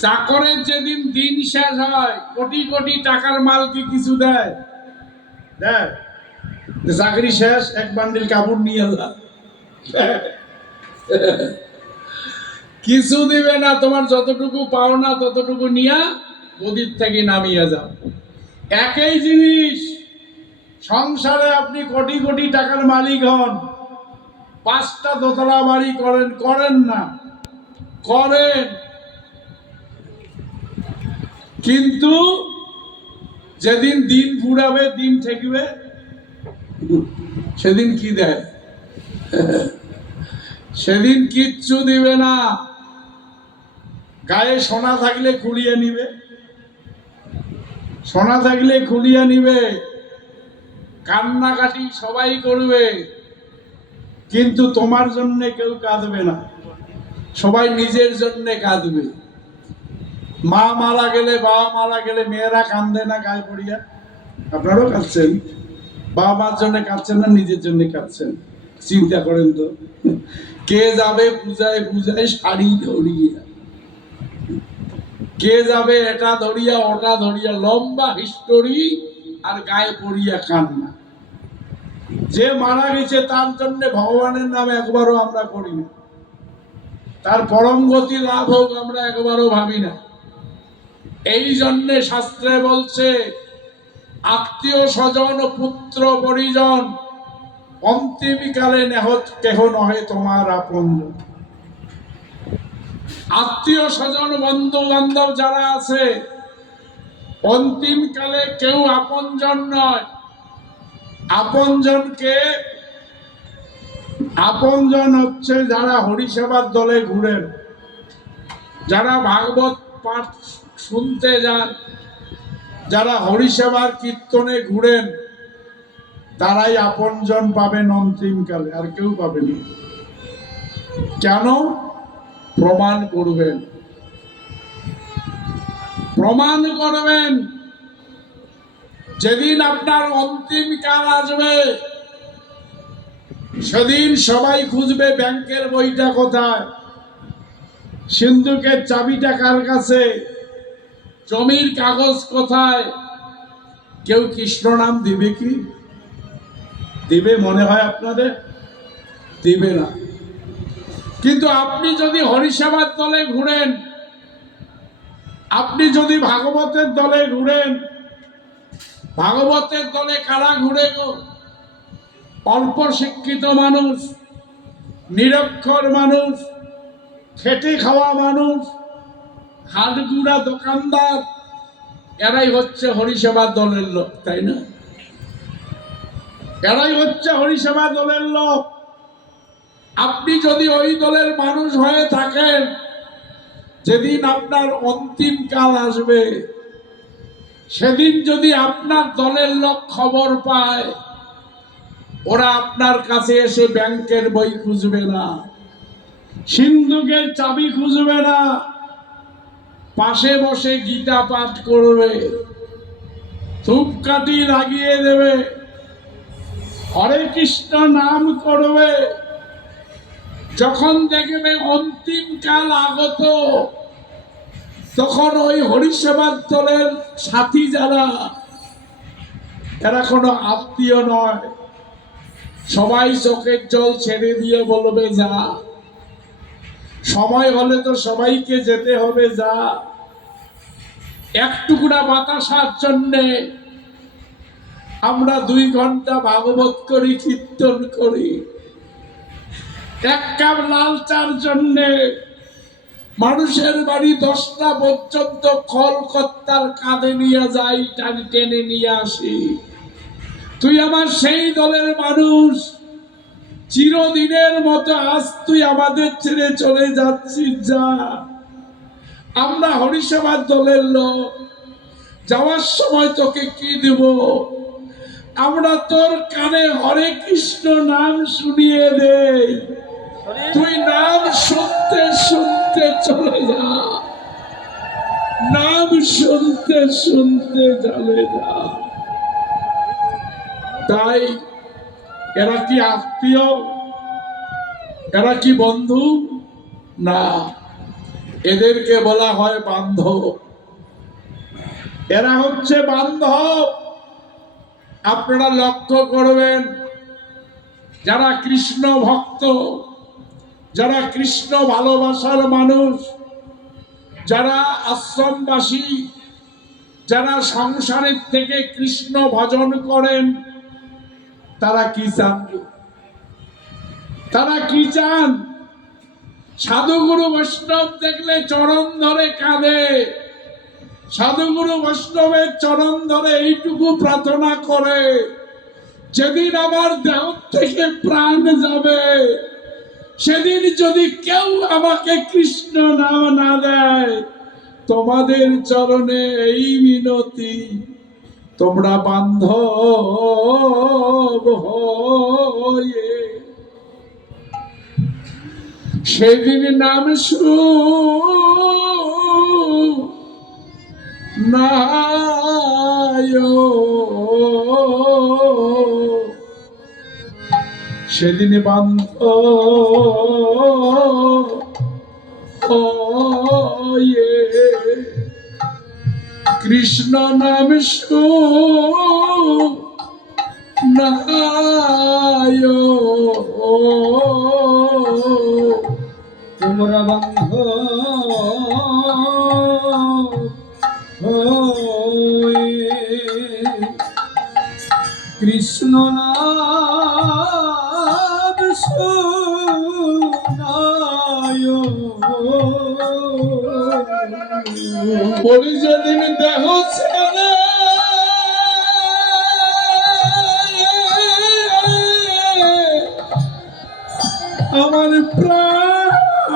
চাকরের যেদিন দিন শেষ হয় কোটি কোটি টাকার মাল কি কিছু দেয়? দেয়? চাকরি শেষ, এক বান্ডিল কাপড় নিয়ে যা, কিছু দিবে না। তোমার যতটুকু পাও না ততটুকু নিয়া নদীর থেকে নামিয়ে যাও। একই জিনিস সংসারে আপনি কোটি কোটি টাকার মালিক হন, 5টা দোতলা বাড়ি করেন, করেন না? করেন, কিন্তু যেদিন দিন ফুরাবে, দিন ঠেকবে, সেদিন কি দেয়? সেদিন কিচ্ছু দিবে না। গায়ে সোনা থাকলে খুলিয়ে নিবে, সোনা থাকলে খুলিয়ে নিবে, কান্নাকাটি সবাই করবে, কিন্তু তোমার জন্য কেউ কাঁদবে না, সবাই নিজের জন্য কাঁদবে। মা মারা গেলে, বাবা মারা গেলে মেয়েরা কান্দে না গায়ে পড়িয়া? আপনারাও কাঁদছেন, বাবা মার জন্য কাঁদছেন না নিজের জন্য কাঁদছেন? চিন্তা করেন তো, কে যাবে পূজায় পূজায় শাড়ি ধরিয়া, কে যাবে এটা ধরিয়া ওটা ধরিয়া, লম্বা হিস্টোরি, আর গায়ে পড়িয়া কান্না। যে মারা গেছে তার জন্য ভগবানের নাম একবারও আমরা করি না, তার পরম গতি লাভ হোক আমরা একবারও ভাবি না। এই জন্যে শাস্ত্রে বলছে, আত্মীয় স্বজন পুত্র পরিজন অন্তিমকালে নেহত কেহ নহে তোমার আপনজন। আত্মীয় স্বজন বন্ধু বান্ধব যারা আছে, অন্তিমকালে কেউ আপনজন নয়। আপনজনকে, আপনজন হচ্ছে যারা হরিসেবার দলে ঘুরেন, যারা ভাগবত পাঠ শুনতে যান, যারা হরিসেবার কীর্তনে ঘুরেন, তারাই আপনজন পাবেন অন্তিমকালে, আর কেউ পাবেন না। কেন? প্রমাণ করবেন, প্রমাণ করবেন। যেদিন আপনার অন্তিম কাল আসবে, সেদিন সবাই খুঁজবে ব্যাংকের বইটা কোথায়, সিন্ধুকের চাবিটা কার কাছে, জমির কাগজ কোথায়। কেউ কৃষ্ণ নাম দিবে কি? দিবে মনে হয় আপনাদের? দিবে না। কিন্তু আপনি যদি হরিসেবার দলে ঘুরেন, আপনি যদি ভাগবতের দলে ঘুরেন, ভাগবতের দলে কারা ঘুরে গো? অল্প শিক্ষিত মানুষ, নিরক্ষর মানুষ, খেটে খাওয়া মানুষ, হাটগুড়া দোকানদার, এরাই হচ্ছে হরিসেবা দলের লোক, তাই না? এরাই হচ্ছে হরিসেবা দলের লোক। আপনি যদি ওই দলের মানুষ হয়ে থাকেন, যেদিন আপনার অন্তিম কাল আসবে, সেদিন যদি আপনার দলের লোক খবর পায়, ওরা আপনার কাছে এসে ব্যাংকের বই খুঁজবে না, সিন্ধুকের চাবি খুঁজবে না, পাশে বসে গীতা পাঠ করবে, ধূপকাঠি লাগিয়ে দেবে, হরে কৃষ্ণ নাম করবে। যখন দেখবে অন্তিম কাল আগত, তখন ওই হরিসেবার দলের সাথী যারা, এরা কোনো আত্মীয় নয়, সবাই চোখের জল ছেড়ে দিয়ে বলবে যা, সময় হলে তো সবাইকে যেতে হবে, যা। এক টুকরা বাতাসার জন্যে আমরা 2 ঘন্টা ভাগবত করি, কীর্তন করি। এক কাপ লাল চার জন্যে মানুষের বাড়ি 10টা পর্যন্ত কলকাতার কাঁধে নিয়ে যাই, টানি টেনে নিয়ে আসি। তুই আমার সেই দলের মানুষ, চিরদিনের মতো আজ তুই আমাদের ছেড়ে চলে যাচ্ছিস, যা। আমরা হরিসেবার দলের লোক, যাওয়ার সময় তোকে কি দেব? আমরা তোর কানে হরে কৃষ্ণ নাম শুনিয়ে দেই, তুই নাম শুনতে শুনতে চলে যা, নাম শুনতে শুনতে চলে যা। তাই এরা কি আত্মীয়? এরা কি বন্ধু? না। এদেরকে বলা হয় বান্ধব। এরা হচ্ছে বান্ধব। আপনারা লক্ষ্য করবেন, যারা কৃষ্ণ ভক্ত, যারা কৃষ্ণ ভালোবাসার মানুষ, যারা আশ্রমবাসী, যারা সংসারের থেকে কৃষ্ণ ভজন করেন, তারা কি চান? তারা কি চান? সাধুগুরু বৈষ্ণব দেখলে চরণ ধরে কাঁদে, সাধুগুরু বৈষ্ণবের চরণ ধরে এইটুকু প্রার্থনা করে, যেদিন আমার দেহ থেকে প্রাণ যাবে, সেদিন যদি কেউ আমাকে কৃষ্ণ নাম না দেয়, তোমাদের চরণে এই মিনতি, তোমরা বান্ধব হয়ে সেদিন নাম নায়, সেদিন বান্ধব হয়ে কৃষ্ণ নাম নায়, তোমরা বান্ধব হয়ে কৃষ্ণ নাম শোনায়। বলি যেদিন দেহ ছেড়ে আমার প্রাণ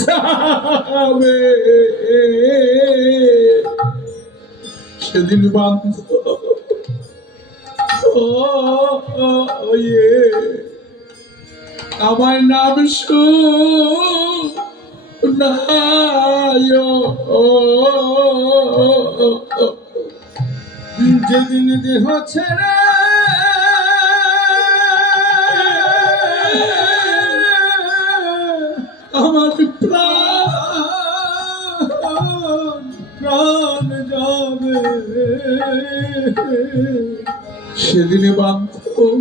যাবে, সেদিন বান্ধব আমার নাম শোনায়, যেদিন দেহ ছেড়ে আমার প্রাণ যাবে, সেদিনে বান্ধব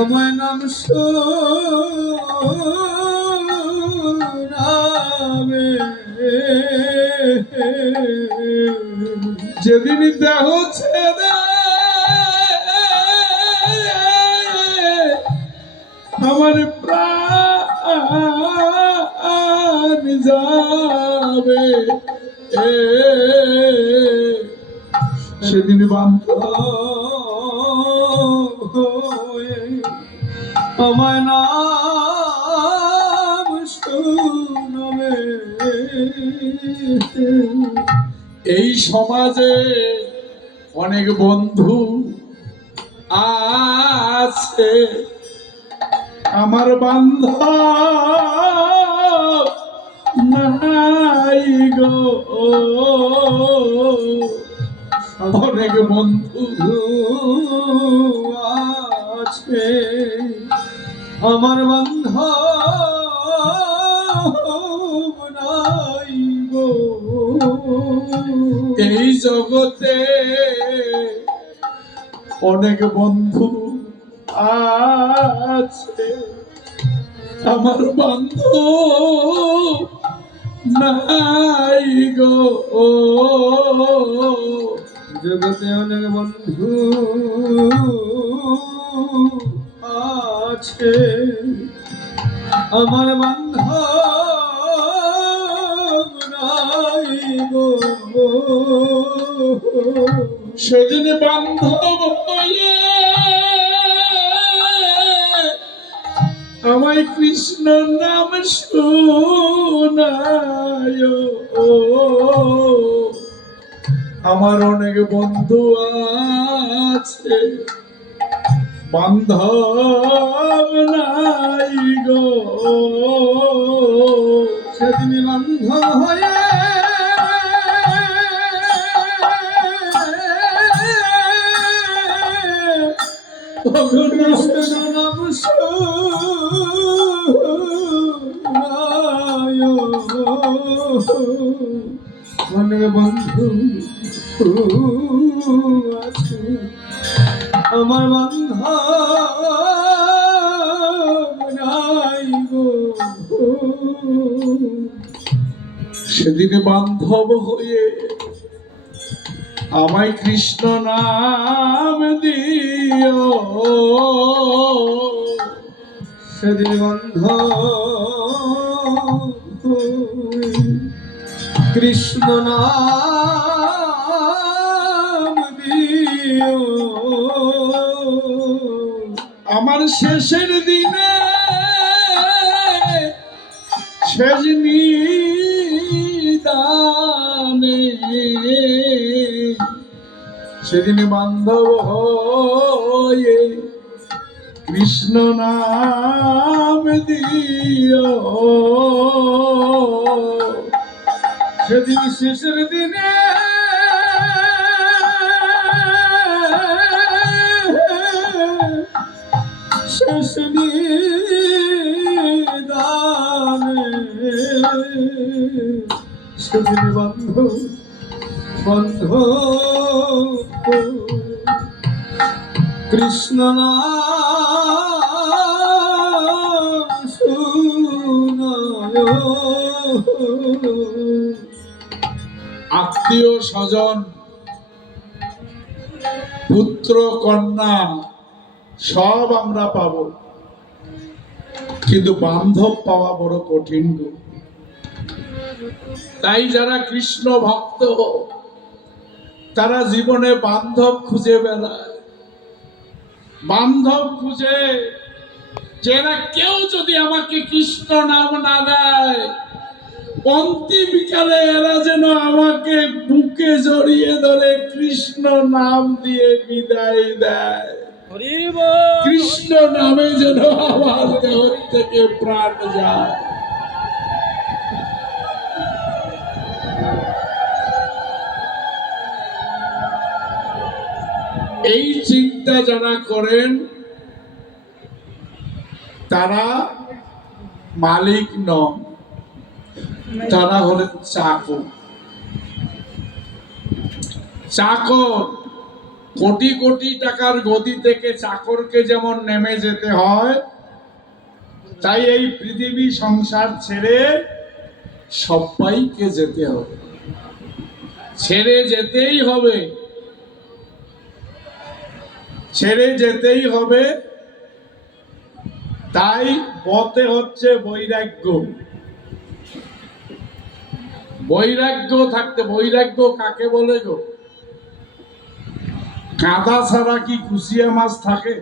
আমার নাম শোনাবে। যেদিন দেহ ছেড়ে আমার প্রাণ যাবে, সেদিন বান্ধব আমার নাম শোনাবে। এই সমাজে অনেক বন্ধু আছে, আমার বান্ধব নাই গো। অনেক বন্ধু আছে, আমার বান্ধব নাই গো। এই জগতে অনেক বন্ধু আছে, আমার বান্ধব নাই গো। জগতে অনেক বন্ধু আছে, আমার বান্ধব নাই গো। সেদিন বান্ধব হয়ে আমায় কৃষ্ণ নাম শোনায়, আমার অনেক বন্ধু আছে, বান্ধব নাই গো। সেদিন বান্ধব হয়ে কৃষ্ণ নাম শুনায় অনেক বন্ধু আছে আমার বান্ধব নাই গো। সেদিন বান্ধব হয়ে আমায় কৃষ্ণ নাম দিও, সেদিন বন্ধ কৃষ্ণ নাম দিও আমার শেষের দিনে শেষ নিদানে সেদিন বান্ধব হয়ে কৃষ্ণ নাম দিও, সেদিন শেষের দিনে শেষ নিদানে সেদিন বন্ধ বন্ধ কৃষ্ণ নাম শুনায় আত্মীয় স্বজন পুত্র কন্যা সব আমরা পাব, কিন্তু বান্ধব পাওয়া বড় কঠিন গো। তাই যারা কৃষ্ণ ভক্ত তারা জীবনে বান্ধব খুঁজে বেড়ায়, বান্ধব খুঁজে যে না কেউ যদি আমাকে কৃষ্ণ নাম না দেয়, অন্তিমকালে এরা যেন আমাকে বুকে জড়িয়ে ধরে কৃষ্ণ নাম দিয়ে বিদায় দেয়, কৃষ্ণ নামে যেন আমার দেহ থেকে প্রাণ যায়। এই চিন্তা যারা করেন তারা মালিক নন, তারা হলেন চাকর। চাকর কোটি কোটি টাকার গদি থেকে চাকরকে যেমন নেমে যেতে হয়, তাই এই পৃথিবী সংসার ছেড়ে সবাইকে যেতে হবে, ছেড়ে যেতেই হবে, ছেড়ে যেতেই হবে। তাই পথে হচ্ছে বৈরাগ্য। বৈরাগ্য থাকতে, বৈরাগ্য কাকে বলে গো? কাদা ছাড়া কি কুচিয়া মাছ থাকে?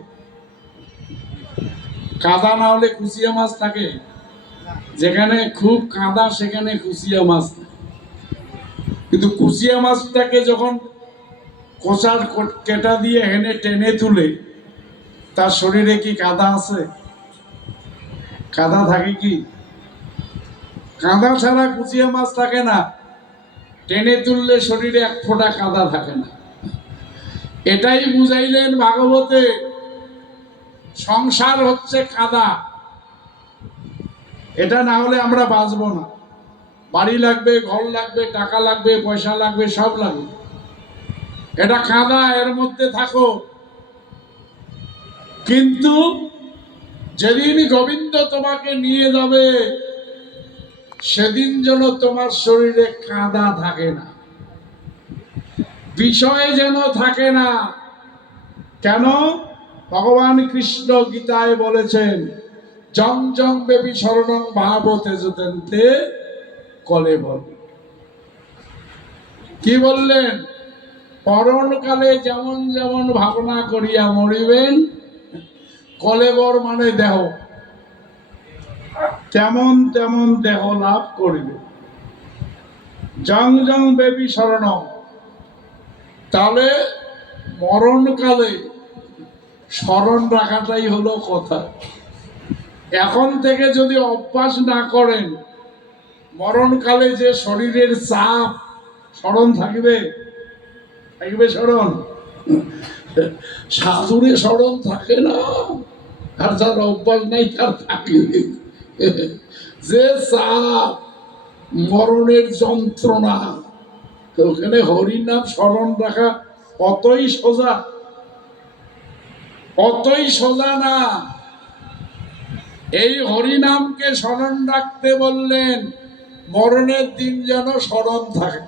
কাদা না হলে কুচিয়া মাছ থাকে? যেখানে খুব কাদা সেখানে কুচিয়া মাছ থাকে। কিন্তু কুচিয়া মাছটাকে যখন কোচার কেটা দিয়ে হেনে টেনে তুলে, তার শরীরে কি কাদা আছে? কাদা থাকে কি? কাদা ছাড়া কুচিয়া মাছ থাকে না, টেনে তুললে শরীরে এক ফোঁটা কাদা থাকে না। এটাই বুঝাইলেন ভাগবতে। সংসার হচ্ছে কাদা, এটা না হলে আমরা বাঁচবো না। বাড়ি লাগবে, ঘর লাগবে, টাকা লাগবে, পয়সা লাগবে, সব লাগবে। এটা কাদা, এর মধ্যে থাকো। কিন্তু যেদিন গোবিন্দ তোমাকে নিয়ে যাবে সেদিন যেন তোমার শরীরে কাদা থাকে না, বিষয় যেন থাকে না। কেন? ভগবান কৃষ্ণ গীতায় বলেছেন, জং জং বেবি শরণং ভাবতে যতেন্তে কলেবর। কি বললেন? পরণকালে যেমন যেমন ভাবনা করিয়া মরিবেন, কলেবর মানে দেহ, তেমন তেমন দেহ লাভ করিবে। জং জং বেবি শরণং, তাহলে মরণকালে স্মরণ রাখাটাই হলো কথা। এখন থেকে যদি অভ্যাস না করেন, মরণকালে যে শরীরের চাপ, স্মরণ থাকবে? থাকবে স্মরণ? সাধুরে স্মরণ থাকে না, আর যার অভ্যাস নাই তার থাকে। যে চাপ, মরণের যন্ত্রণা, তো ওখানে হরিনাম স্মরণ রাখা অতই সোজা, অতই সোজা না। এই হরিনামকে স্মরণ রাখতে বললেন মরণের দিন যেন স্মরণ থাকে,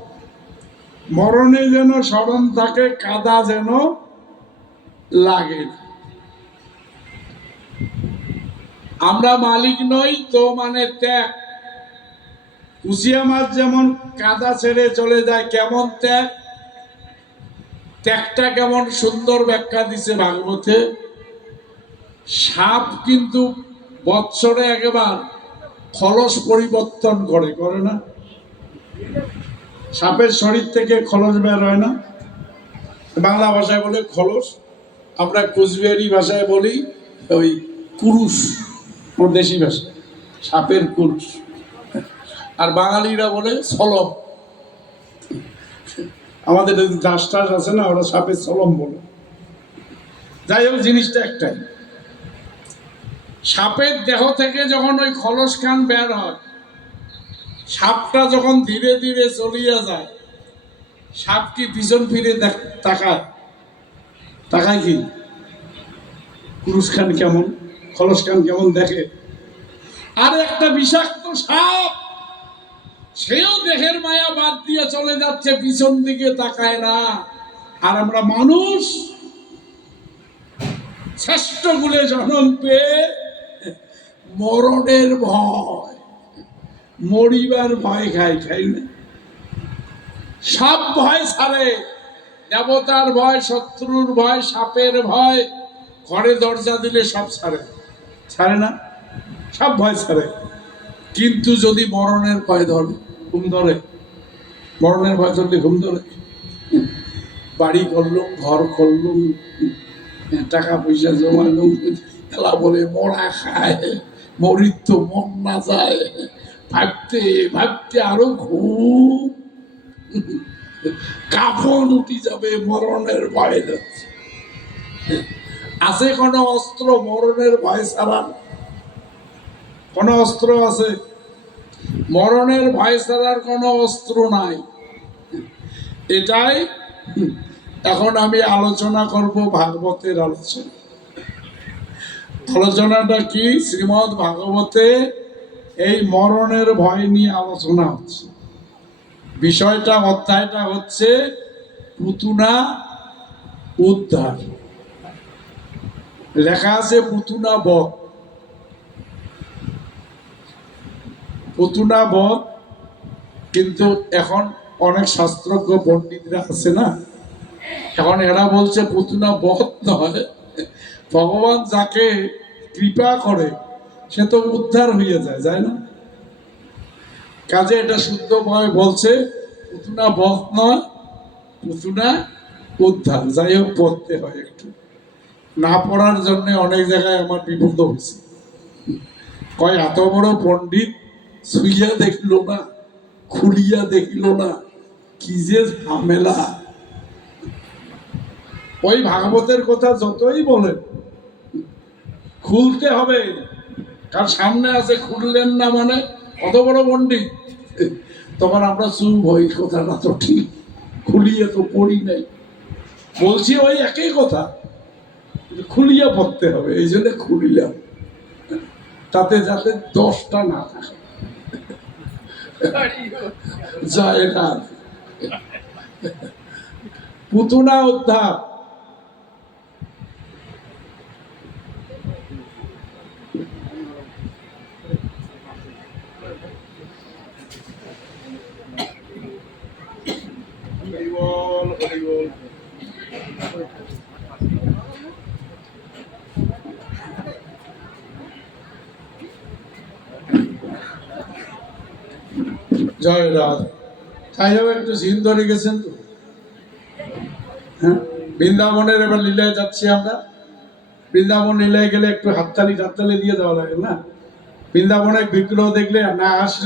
মরণে যেন স্মরণ থাকে, কাদা যেন লাগে না। আমরা মালিক নই তো মানে ত্যাগ। কুচিয়া মাছ যেমন কাদা ছেড়ে চলে যায়, কেমন ত্যাগ, ত্যাগটা কেমন সুন্দর ব্যাখ্যা দিছে ভাগবতে। সাপ কিন্তু বৎসরে একবার খলস পরিবর্তন করে, করে না? সাপের শরীর থেকে খলস বের হয় না? বাংলা ভাষায় বলে খলস, আমরা কোচবিহারি ভাষায় বলি ওই কুরুশ, ওর দেশি ভাষা সাপের কুরুশ, আর বাঙালিরা বলে সলম। আমাদের দাস টাস আছে না, ওরা সাপের সলম বলে। যাই হোক, জিনিসটা একটাই। সাপের দেহ থেকে যখন ওই খলস খান বের হয়, সাপটা যখন ধীরে ধীরে চলিয়া যায়, সাপ কি পিছন ফিরে তাকায়? তাকায় কি? কুরুশ খান কেমন, খলস খান কেমন দেখে? আর একটা বিষাক্ত সাপ, সেও দেহের মায়া বাদ দিয়ে চলে যাচ্ছে, পিছন দিকে তাকায় না। আর আমরা মানুষ শ্রেষ্ঠ কুলে জন্ম পেয়ে মরণের ভয়, মরিবার ভয় খাই না। সব ভয় ছাড়ে, দেবতার ভয়, শত্রুর ভয়, সাপের ভয়, ঘরে দরজা দিলে সব ছাড়ে না, সব ভয় ছাড়ে। কিন্তু যদি মরণের ভয় ধরে, ঘুম ধরে, মরণের ভয় ধরলে ঘুম ধরে। বাড়ি করলুম, ঘর করলুম, টাকা পয়সা জমালুম, খেলা বলে মরা খায়, মরির তো মন না যায়, ভাবতে ভাবতে আরো ঘুম, কাফন উঠি যাবে, মরণের ভয় যাচ্ছে। আছে কোন অস্ত্র মরণের ভয় ছাড়ার? কোন অস্ত্র আছে? মরণের ভয় ছাড়ার কোন অস্ত্র নাই। এটাই এখন আমি আলোচনা করব, ভাগবতের আলোচনা। আলোচনাটা কি? শ্রীমদ্ ভাগবতে এই মরণের ভয় নিয়ে আলোচনা হচ্ছে। বিষয়টা, অধ্যায়টা হচ্ছে পুতুনা উদ্ধার। লেখা আছে পুতুনা বধ। পুতুনা বধ, কিন্তু এখন অনেক শাস্ত্রজ্ঞ পণ্ডিতরা আছে না, এখন এরা বলছে পুতুনা বধ নয়, ভগবান যাকে কৃপা করে সে তো উদ্ধার হয়ে যায় না? কাজে এটা শুদ্ধভাবে বলছে পুতুনা বধ নয়, পুতুনা উদ্ধার। যাই হোক, পড়তে হয় একটু, না পড়ার জন্য অনেক জায়গায় আমার বিপদ হয়েছে। কয় এত বড় পণ্ডিত শুইয়া দেখলো না, খুলিয়া দেখল না, কি যে ঝামেলা। ওই ভাগবতের কথা যতই বলেন, খুলতে হবে, কার সামনে আছে, খুললেন না মানে কত বড় পণ্ডিত। তখন আমরা চুপ হই, কথাটা তো ঠিক, খুলিয়ে তো পড়ি নাই। বলছি ওই একই কথা, খুলিয়া পড়তে হবে, এই জন্য খুলিলাম, তাতে যাতে দোষটা না থাকে। জয় রাম। পুতুনা উদ্ধার। জয় রাধ। তাই হবে, একটু ঝিল ধরে গেছেন তো। হ্যাঁ, বৃন্দাবনের এবার লীলায় যাচ্ছি আমরা। বৃন্দাবন লীলায় গেলে একটু হাততালি টাততালি দিয়ে দেওয়া লাগে না? বৃন্দাবনের বিগ্রহ দেখলে না আসলে